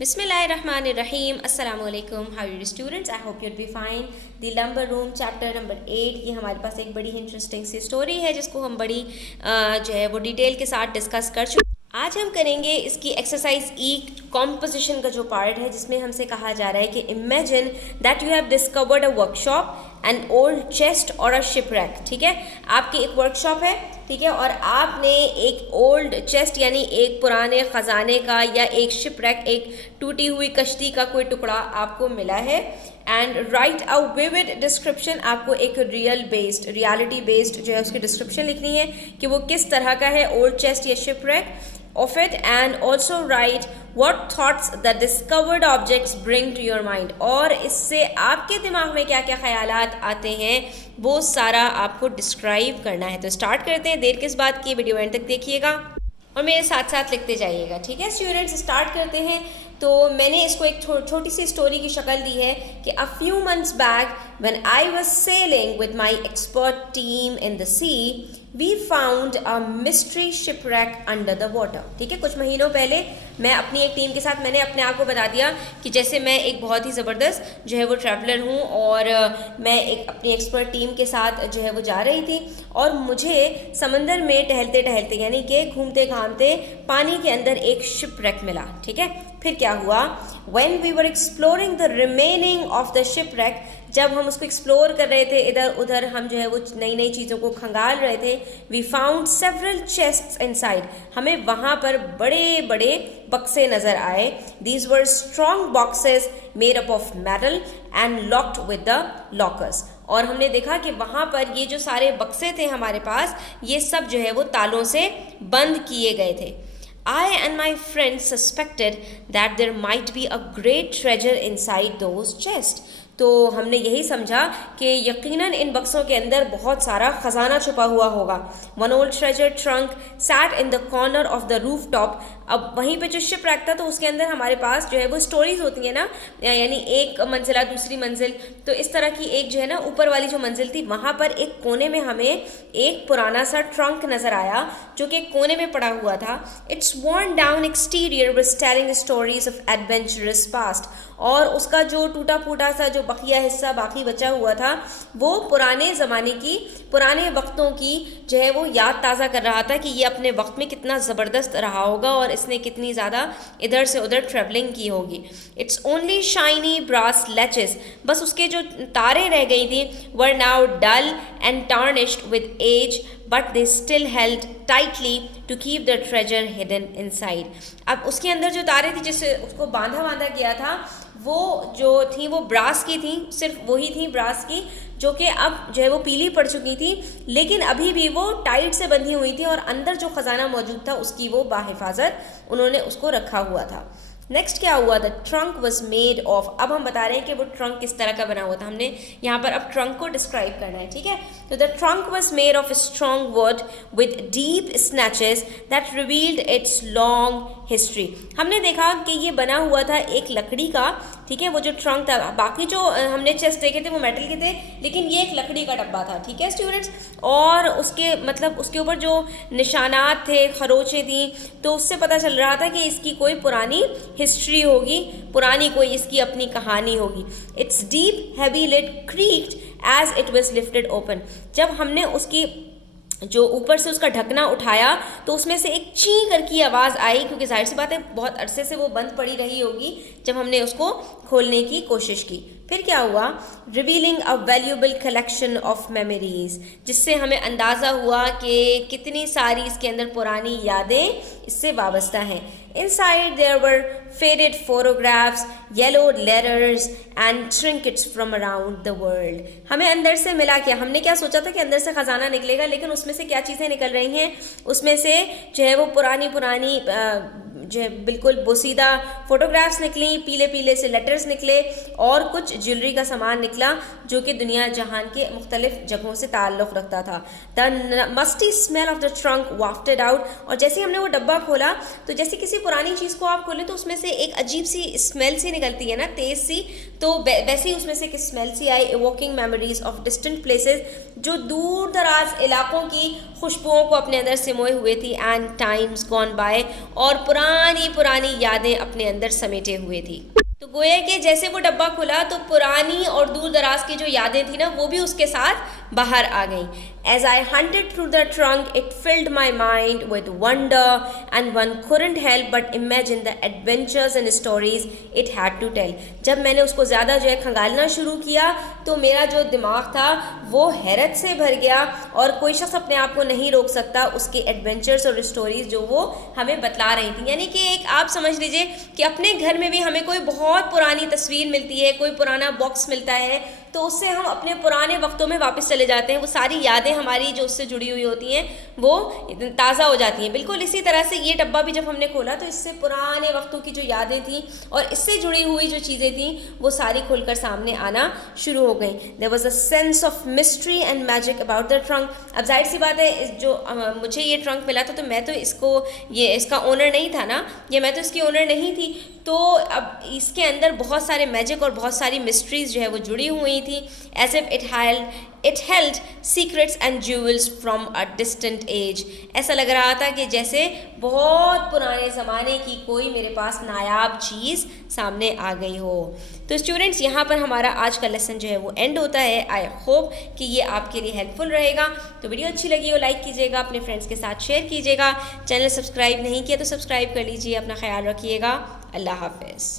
Bismillahirrahmanirrahim. Assalamu alaikum. How are you students? I hope you'll be fine. The Lumber Room chapter number 8 ये हमारे पास एक बड़ी interesting सी story है जिसको हम बड़ी जो है वो डिटेल के साथ डिस्कस कर चुके। आज हम करेंगे इसकी एक्सरसाइज ई कॉम्पोजिशन का जो पार्ट है जिसमें हमसे कहा जा रहा है कि imagine that you have discovered a workshop an old chest और अ शिपरैक। ठीक है, आपकी एक वर्कशॉप है, ठीक है, और आपने एक ओल्ड चेस्ट यानी एक पुराने ख़जाने का या एक शिपरैक एक टूटी हुई कश्ती का कोई टुकड़ा आपको मिला है। And right a vivid description, आपको एक रियलिटी बेस्ड जो है उसकी डिस्क्रिप्शन लिखनी है कि वो किस तरह का है ओल्ड चेस्ट या शिपरैक of it, and also write what thoughts the discovered objects bring to your mind। और इससे आपके दिमाग में क्या क्या ख्यालात आते हैं वो सारा आपको डिस्क्राइब करना है। तो स्टार्ट करते हैं, देर किस बात की, वीडियो एंड तक देखिएगा और मेरे साथ साथ लिखते जाइएगा। ठीक है स्टूडेंट्स, स्टार्ट करते हैं। तो मैंने इसको एक छोटी सी स्टोरी की शक्ल दी है कि a few months back when I was sailing with my expert team in the sea we found a mystery shipwreck under the water. ठीक है, कुछ महीनों पहले मैं अपनी एक टीम के साथ मैंने अपने आप को बता दिया कि जैसे मैं एक बहुत ही ज़बरदस्त जो है वो ट्रैवलर हूँ और मैं एक अपनी एक्सपर्ट टीम के साथ जो है वो जा रही थी और मुझे समंदर में टहलते टहलते यानी कि घूमते घामते पानी के अंदर एक शिपरैक मिला। ठीक है, फिर क्या हुआ, When we were exploring the remaining of the shipwreck, जब हम उसको एक्सप्लोर कर रहे थे इधर उधर, हम जो है वो नई नई चीज़ों को खंगाल रहे थे, we found several chests inside, हमें वहाँ पर बड़े बड़े बक्से नज़र आए। These were strong boxes made up of metal and locked with the lockers। और हमने देखा कि वहाँ पर ये जो सारे बक्से थे हमारे पास, ये सब जो है वो तालों से बंद किए गए थे। I and my friends suspected that there might be a great treasure inside those chests। तो हमने यही समझा कि यकीनन इन बक्सों के अंदर बहुत सारा ख़जाना छुपा हुआ होगा। One old treasure trunk sat in the corner of the rooftop। अब वहीं पे जो शिपरैक था तो उसके अंदर हमारे पास जो है वो स्टोरीज होती है ना, यानी एक मंजिला दूसरी मंजिल, तो इस तरह की एक जो है ना ऊपर वाली जो मंजिल थी वहाँ पर एक कोने में हमें एक पुराना सा ट्रंक नज़र आया जो कि एक कोने में पड़ा हुआ था। It's worn down exterior was telling stories of adventurous past। और उसका जो टूटा फूटा सा जो बकिया हिस्सा बाकी बचा हुआ था वो पुराने ज़माने की, पुराने वक्तों की जो है वो याद ताज़ा कर रहा था कि ये अपने वक्त में कितना ज़बरदस्त रहा होगा और इसने कितनी ज़्यादा इधर से उधर ट्रैवलिंग की होगी। It's only shiny brass latches, बस उसके जो तारे रह गई थी were now dull and tarnished with age but they still held tightly to keep the treasure hidden inside. अब उसके अंदर जो तारे थी जिससे उसको बांधा गया था वो जो थी वो ब्रास की थी, सिर्फ वही थी ब्रास की, जो कि अब जो है वो पीली पड़ चुकी थी, लेकिन अभी भी वो टाइट से बंधी हुई थी और अंदर जो ख़जाना मौजूद था उसकी वो बाहिफाजत उन्होंने उसको रखा हुआ था। नेक्स्ट क्या हुआ, the trunk was made of. अब हम बता रहे हैं कि वो ट्रंक किस तरह का बना हुआ था, हमने यहाँ पर अब ट्रंक को डिस्क्राइब करना है। ठीक है, तो the trunk was made of strong wood with deep snatches that revealed its long history. हमने देखा कि ये बना हुआ था एक लकड़ी का, ठीक है, वो जो ट्रंक था, बाकी जो हमने चेस्ट देखे थे वो मेटल के थे, लेकिन ये एक लकड़ी का डब्बा था। ठीक है स्टूडेंट्स, और उसके मतलब उसके ऊपर जो निशानात थे, खरोचें थी, तो उससे पता चल रहा था कि इसकी कोई पुरानी हिस्ट्री होगी, पुरानी कोई इसकी अपनी कहानी होगी। Its deep heavy lid creaked as it was lifted open. जब हमने उसकी जो ऊपर से उसका ढकना उठाया तो उसमें से एक ची कर की आवाज़ आई, क्योंकि जाहिर सी बात है बहुत अरसे से वो बंद पड़ी रही होगी जब हमने उसको खोलने की कोशिश की। फिर क्या हुआ, revealing a valuable collection of memories, जिससे हमें अंदाज़ा हुआ कि कितनी सारी इसके अंदर पुरानी यादें इससे वाबस्ता हैं। Inside there were faded photographs, yellowed letters and trinkets from around the world। हमें अंदर से मिला क्या, हमने क्या सोचा था कि अंदर से ख़जाना निकलेगा, लेकिन उसमें से क्या चीज़ें निकल रही हैं, उसमें से जो है वो पुरानी जो है बिल्कुल बोसीदा फ़ोटोग्राफ्स निकली, पीले पीले से लेटर्स निकले और कुछ ज्वेलरी का सामान निकला जो कि दुनिया जहान के मुख्तलिफ जगहों से ताल्लुक़ रखता था। The musty smell of the trunk wafted out. और जैसे हमने वो डब्बा खोला तो जैसे किसी पुरानी चीज़ को आप खोलें तो उसमें से एक अजीब सी स्मेल सी निकलती है ना, तेज़ सी, तो वैसे ही उसमें से एक स्मेल सी आई, evoking memories of distant places, जो दूर दराज इलाकों की खुशबुओं को अपने अंदर सिमोए हुए थी, एंड टाइम्स गॉन बाय, और पुरानी पुरानी यादें अपने अंदर समेटे हुए थी। तो गोया कि जैसे वो डब्बा खुला तो पुरानी और दूर दराज की जो यादें थी ना, वो भी उसके साथ बाहर आ गई। As I hunted through the trunk, it filled my mind with wonder, and one couldn't help but imagine the adventures and stories it had to tell. जब मैंने उसको ज़्यादा जो है खंगालना शुरू किया तो मेरा जो दिमाग था वो हैरत से भर गया, और कोई शख्स अपने आप को नहीं रोक सकता उसके एडवेंचर्स और स्टोरीज़ जो वो हमें बतला रही थी। यानी कि एक आप समझ लीजिए कि अपने घर में भी हमें कोई बहुत पुरानी तस्वीर मिलती है, कोई पुराना बॉक्स मिलता है, तो उससे हम अपने पुराने वक्तों में वापस चले जाते हैं। वो सारी यादें हमारी जो उससे जुड़ी हुई होती हैं वो ताज़ा हो जाती हैं। बिल्कुल इसी तरह से ये डब्बा भी जब हमने खोला तो इससे पुराने वक्तों की जो यादें थी और इससे जुड़ी हुई जो चीज़ें थी वो सारी खुलकर सामने आना शुरू हो गई। There was a sense of mystery and magic about the trunk. अब जाहिर सी बात है, जो मुझे ये ट्रंक मिला था तो मैं तो इसका ओनर नहीं था ना, मैं तो इसकी ओनर नहीं थी, तो अब इसके अंदर बहुत सारे मैजिक और बहुत सारी मिस्ट्रीज़ जो है वो जुड़ी हुई थी। As if it held secrets and jewels from a distant age. ऐसा लग रहा था कि जैसे बहुत पुराने ज़माने की कोई मेरे पास नायाब चीज़ सामने आ गई हो। तो स्टूडेंट्स, यहाँ पर हमारा आज का लेसन जो है वो एंड होता है। आई होप कि ये आपके लिए हेल्पफुल रहेगा। तो वीडियो अच्छी लगी हो लाइक कीजिएगा, अपने फ्रेंड्स के साथ शेयर कीजिएगा। चैनल सब्सक्राइब नहीं किया तो सब्सक्राइब कर लीजिए। अपना ख्याल रखिएगा। अल्लाह हाफ़िज़।